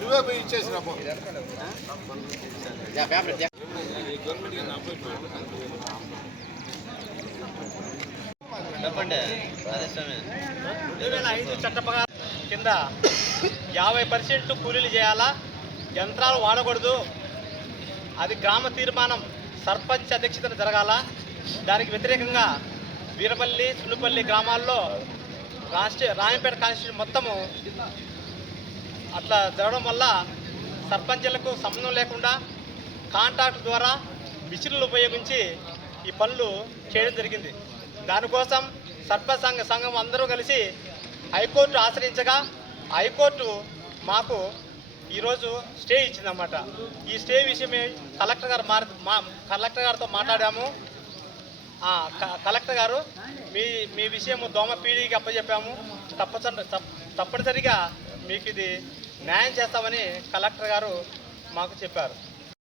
నువ్వే పోయి ఇచ్చేసి రా పో. రెండు వేల ఐదు చట్ట కింద యాభై పర్సెంట్ కూలీలు చేయాలా? యంత్రాలు వాడకూడదు. అది గ్రామ తీర్మానం సర్పంచ్ అధ్యక్షతన జరగాల? దానికి వ్యతిరేకంగా వీరపల్లి సున్నుపల్లి గ్రామాల్లో రాష్ట్ర రాయంపేట కాన్స్టిట్యూషన్ మొత్తము అట్లా జరగడం వల్ల సర్పంచులకు సంబంధం లేకుండా కాంట్రాక్ట్ ద్వారా మిషన్లు ఉపయోగించి ఈ పనులు చేయడం జరిగింది. దానికోసం సర్పంచ్ సంఘ సంఘం అందరూ కలిసి హైకోర్టు ఆశ్రయించగా హైకోర్టు మాకు ఈరోజు స్టే ఇచ్చిందన్నమాట. ఈ స్టే విషయమే కలెక్టర్ గారు మా కలెక్టర్ గారితో మాట్లాడాము. కలెక్టర్ గారు మీ మీ విషయం దోమ పీడికి అప్పచెప్పాము తప్పచ తప్పనిసరిగా మీకు ఇది న్యాయం చేస్తామని కలెక్టర్ గారు మాకు చెప్పారు.